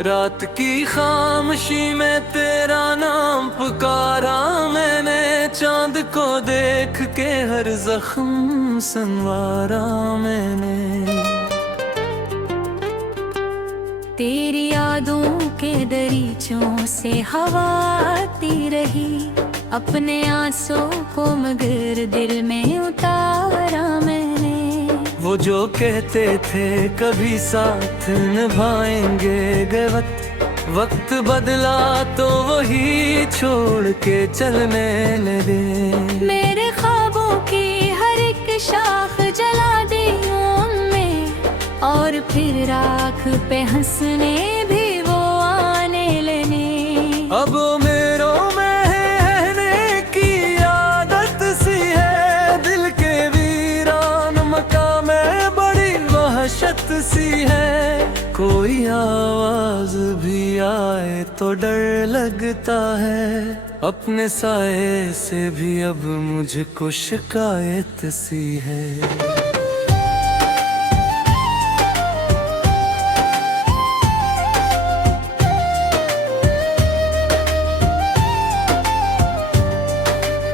रात की खामोशी में तेरा नाम पुकारा मैंने, चांद को देख के हर जख्म संवारा मैंने। तेरी यादों के दरीचों से हवा आती रही, अपने आंसू को मगर दिल में उतारा मैंने। वो जो कहते थे कभी साथ निभाएंगे गए वक्त बदला तो वही छोड़ के चलने लगे। मेरे ख्वाबों की हर एक शाख जला दी उनमें, और फिर राख पे हंसने भी वो आने लगे। अब मेरों में रहने की आदत सी है, दिल के वीरान मकाम में बड़ी वहशत सी है। कोई आवाज भी आए तो डर लगता है, अपने साए से भी अब मुझको शिकायत सी है।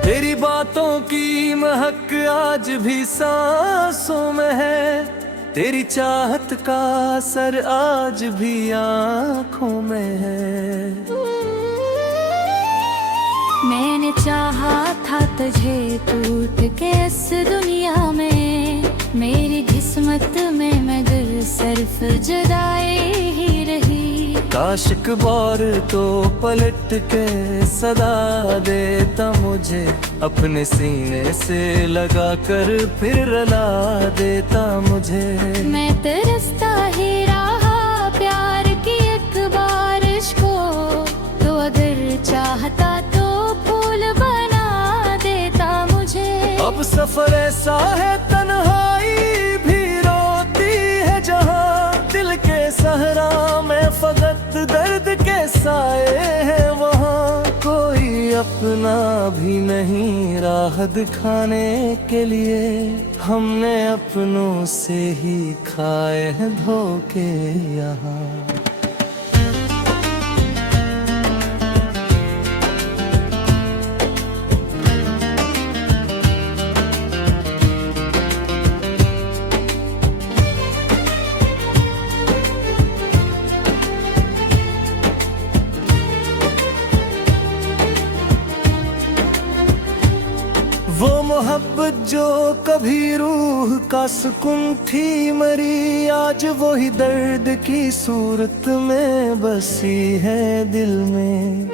तेरी बातों की महक आज भी सांसों में है, तेरी चाहत का असर आज भी आँखों में है। मैंने चाहा था तुझे टूट के इस दुनिया में, मेरी किस्मत में मगर सिर्फ जुदाई ही रही। काशिक बार तो पलट के सदा देता मुझे, अपने सीने से लगा कर फिर रुला देता मुझे। मैं तरसता ही रहा प्यार की एक बारिश को, तो अगर चाहता तो फूल बना देता मुझे। अब सफर ऐसा है तन्हाई भी रोती है जहाँ, दिल के सहरा में फकत दर्द के साए हैं वहाँ। कोई अपना भी नहीं राह दिखाने के लिए, हमने अपनों से ही खाए हैं धोखे यहाँ। वो मोहब्बत जो कभी रूह का सुकून थी मरी, आज वो ही दर्द की सूरत में बसी है दिल में।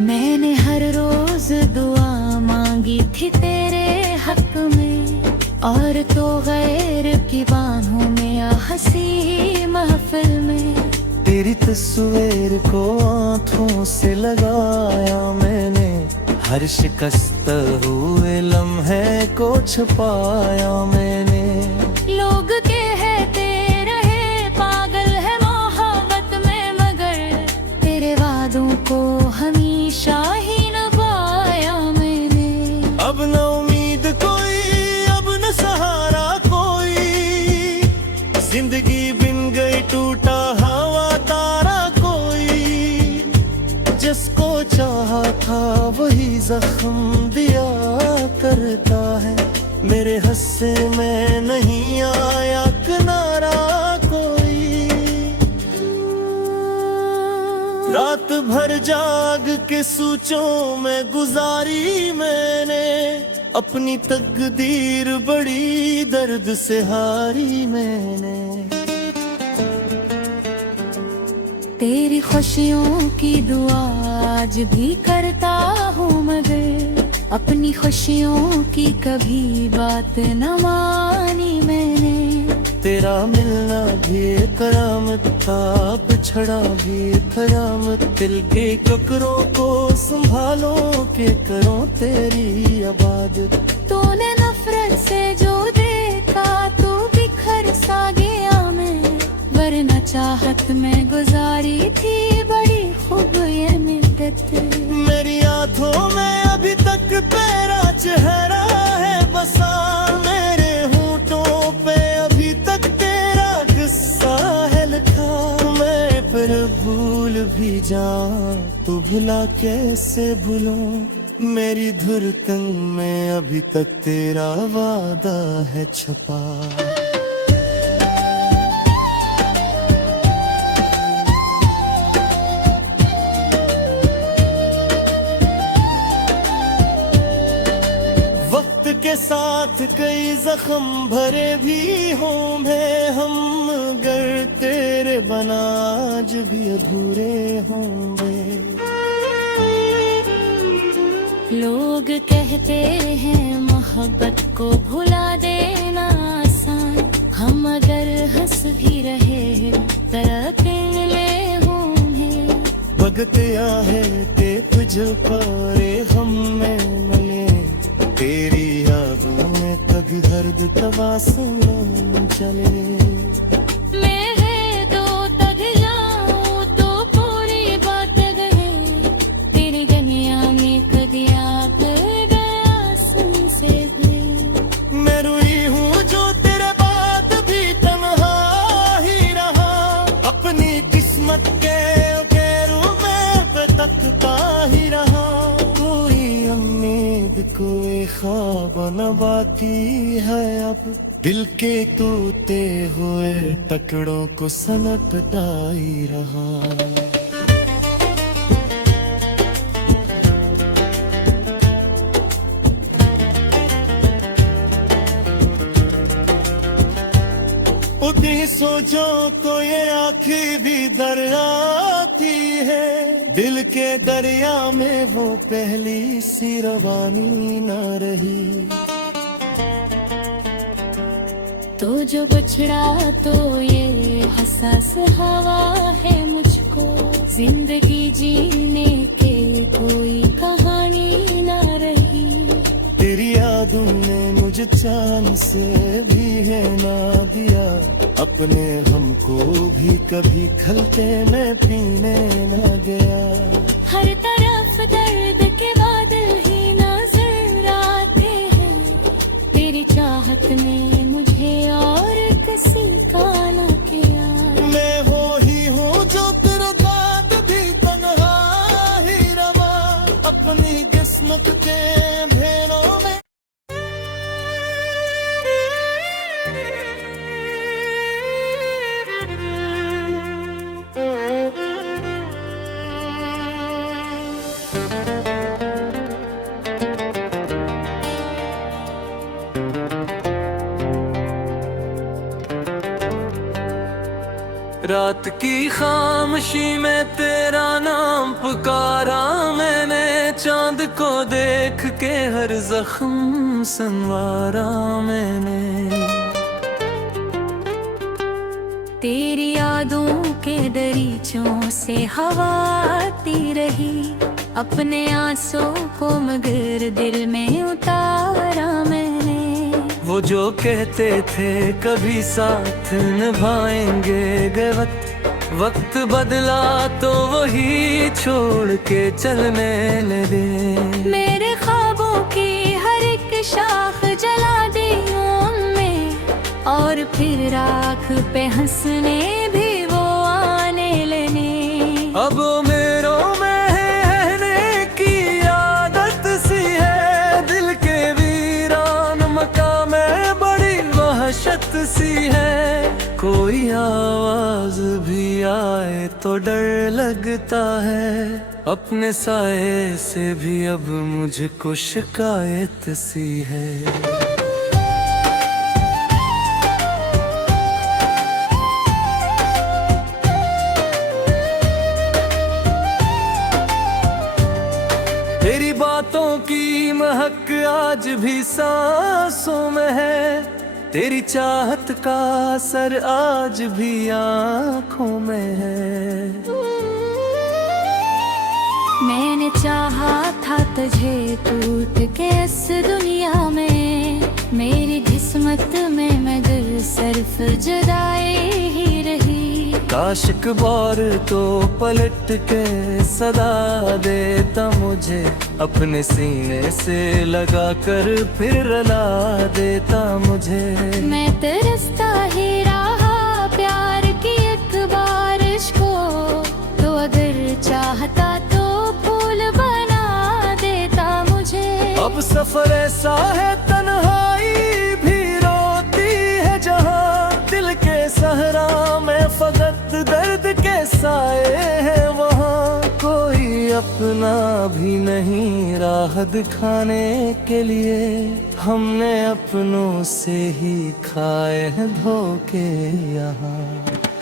मैंने हर रोज दुआ मांगी थी तेरे हक में, और तो गैर की बाहों में या हंसी महफिल में। तेरी तस्वीर को आँखों से लगाया मैंने, हर शिकस्त हुए लम्हे को छुपाया मैंने। लोग कहते रहे पागल है मोहब्बत में, मगर तेरे वादों को हमेशा ही निभाया मैंने। अब न उम्मीद कोई, अब न सहारा कोई, जिंदगी बिन गई टूटा हवा तारा कोई। जिसको चाहा था वही जख्म दिया करता है, मेरे हस्से में नहीं आया किनारा कोई। रात भर जाग के सोचों में गुजारी मैंने, अपनी तकदीर बड़ी दर्द से हारी मैंने। तेरी खुशियों की दुआ आज भी करता हूँ, मगर अपनी खुशियों की कभी बात न मानी मैंने। तेरा मिलना भी करामत था, पिछड़ा भी करामत। दिल के टुकड़ों को संभालो के करो तेरी इबादत। तूने नफरत से जो देखा तो बिखर सा गया मैं, वरना चाहत में गुजारी थी बड़ी खूब ये मिन्नत। मेरी आँखों में अभी तक तेरा चेहरा है बसा, मेरे होठों पे अभी तक तेरा गुस्सा है जाऊं तो भुला कैसे भूलूं, मेरी धुरकन में अभी तक तेरा वादा है छपा। वक्त के साथ कई जख्म भरे भी होंगे हम, मगर तेरे बना आज भी अधूरे होंगे। लोग कहते हैं मोहब्बत को भुला देना आसान, हम अगर हंस भी रहे तरकीले होंगे। वक्त आहे के तुझ पर हम में मिले, तेरी यादों में तग दर्द तबासुम चले। मैं है तो तग जाऊं तो पूरी बात गए, तेरी दुनिया में कदिया कर गया सुन से गए। मैं रोई हूँ जो तेरे बाद भी तन्हा ही रहा, अपनी किस्मत के गैरों में भटकता ही रहा। कोई उम्मीद कोई ख्वाब न बाकी है अब, दिल के टूटे हुए टुकड़ों को समेटता ही रहा। उतनी सोचो तो ये आँखें भी दरियाती है, दिल के दरिया में वो पहली सी रवानी न रही। तो जो बछड़ा तो ये हसास हवा है मुझको, जिंदगी जीने के कोई कहानी न रही। तेरी यादों ने मुझे चैन से भी है ना दिया, अपने हमको भी कभी खलते में पीने न गया। हर तरफ दर्द के बादल ही नजर आते हैं, तेरी चाहत ने मुझे और किसी का न किया। मैं वो ही हूँ जो तेरे बाद भी तन्हा ही रवा, अपनी किस्मत के भेड़ों में। रात की खामोशी में तेरा नाम पुकारा मैंने, चांद को देख के हर जख्म संवारा मैंने। तेरी यादों के दरीचों से हवा आती रही, अपने आंसू को मगर दिल में उतारा मैंने। वो जो कहते थे कभी साथ निभाएंगे गए वक्त बदला तो वही छोड़ के चलने लगे। मेरे ख्वाबों की हर एक शाख जला दी उनमें, और फिर राख पे हंसने भी वो आने लगे। अब मेरों में रहने की आदत सी है, दिल के वीरान मकाम में बड़ी वहशत सी है। कोई आवाज भी आए तो डर लगता है, अपने साए से भी अब मुझको शिकायत सी है। तेरी बातों की महक आज भी सांसों में है, तेरी चाहत का असर आज भी आँखों में है। मैंने चाहा था तुझे टूट के इस दुनिया में, मेरी किस्मत में मगर सिर्फ जुदाई ही रही। काशिक बार तो पलट के सदा देता मुझे, अपने सीने से लगा कर फिर रुला देता मुझे। मैं तरसता ही रहा प्यार की एक बारिश को, तो अगर अब सफर ऐसा है तन्हाई भी रोती है जहाँ दिल के सहरा में फकत दर्द के साए हैं वहाँ कोई अपना भी नहीं राह दिखाने के लिए हमने अपनों से ही खाए हैं धोखे यहाँ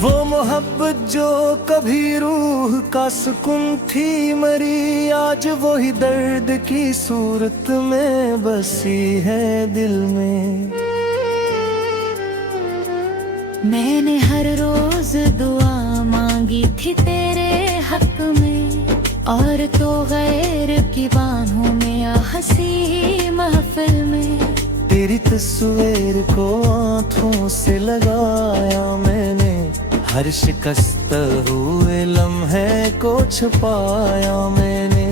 वो मोहब्बत जो कभी रूह का सुकून थी मरी आज वो ही दर्द की सूरत में बसी है दिल में मैंने हर रोज दुआ मांगी थी तेरे हक में और तो गैर की बाहों में या हंसी महफिल में तेरी तस्वीर को आँखों से लगाया मैंने हर शिकस्त हुए लम्हे को छुपाया मैंने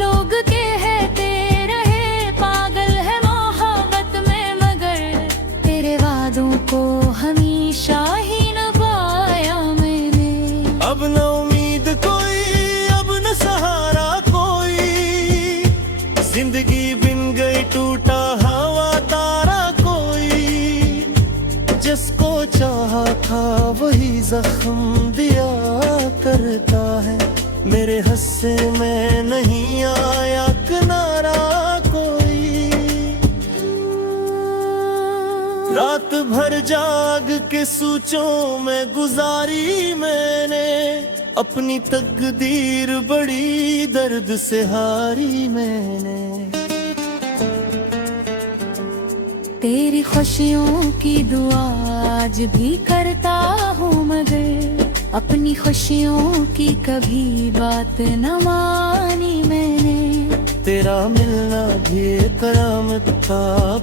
लोग कहते रहे पागल है मोहब्बत में मगर तेरे वादों को हमेशा ही निभाया मैंने अब न उम्मीद कोई अब न सहारा कोई जिंदगी बिन गई टूटा हवा तारा कोई जिसको चाहा था वही जख्म दिया करता है मेरे हस्से में नहीं आया किनारा कोई रात भर जाग के सोचों में गुजारी मैंने अपनी तकदीर बड़ी दर्द से हारी मैंने तेरी खुशियों की दुआ आज भी करता हूँ मगर अपनी खुशियों की कभी बात न मानी मैंने तेरा मिलना भी करामत था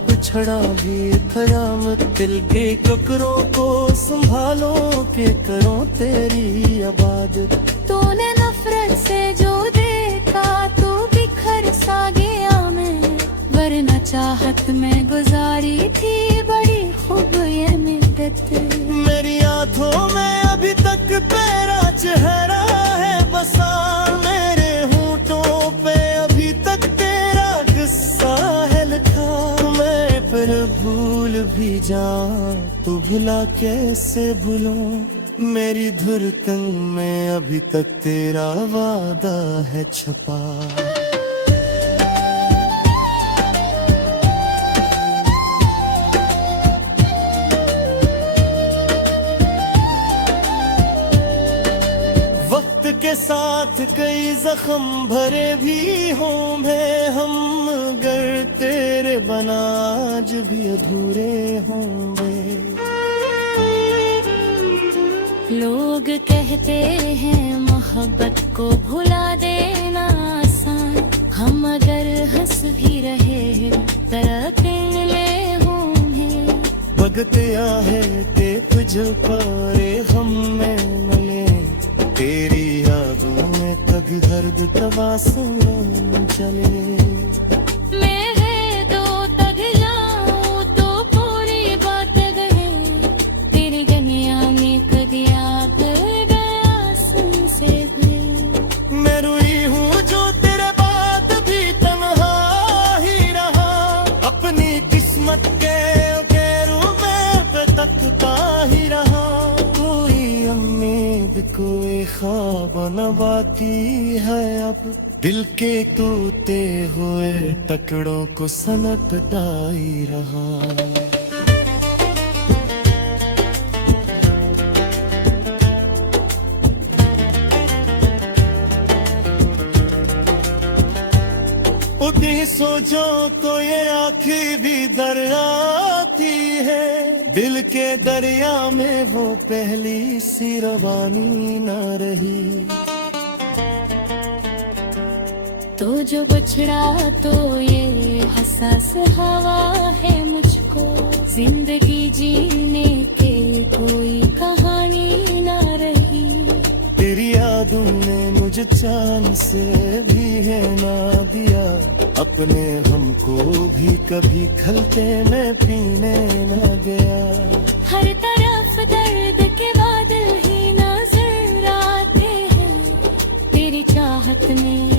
पिछड़ा भी करामत दिल के टुकड़ों को संभालो के करो तेरी इबादत तूने नफरत से जो देखा तो बिखर सा गया मैं वरना चाहत में गुजारी थी बड़ी खूब ये मिन्नत मेरी आंखों में अभी तक तेरा चेहरा है बसा मेरे होंठों पे अभी तक तेरा किस्सा है लिखा मैं फिर भूल भी जाऊं तो भुला कैसे भूलूं मेरी धड़कन में अभी तक तेरा वादा है छपा के साथ कई जख्म भरे भी होंगे हम गर तेरे बना आज भी अधूरे होंगे लोग कहते हैं मोहब्बत को भुला देना आसान हम अगर हंस भी रहे तरह ले होंगे वक्त आहे ते तुझ पारे हम में मले तेरी यादों में तग हर्द तवासुम चले मैं तो तग जाऊं तो पूरी बात गए तेरी गमिया में कद याद गया सुन से गए मैं रोई हूँ जो तेरे बाद भी तन्हा ही रहा अपनी किस्मत के रूप में तकता ही रहा कोई उम्मीद कोई ख्वाब न बाकी है अब दिल के टूटे हुए टुकड़ों को सनकता ही रहा उदी सोचो तो ये आँखें भी दरियाती है दिल के दरिया में वो पहली सी रवानी ना रही तो जो बछड़ा तो ये हसास हवा है मुझको को जिंदगी जीने के कोई कहानी ना रही। तेरी यादों ने मुझे चांद से भी है ना दिया, अपने हमको भी कभी खलते में पीने ना गया। हर तरफ दर्द के बादल ही नजर आते हैं, तेरी चाहत में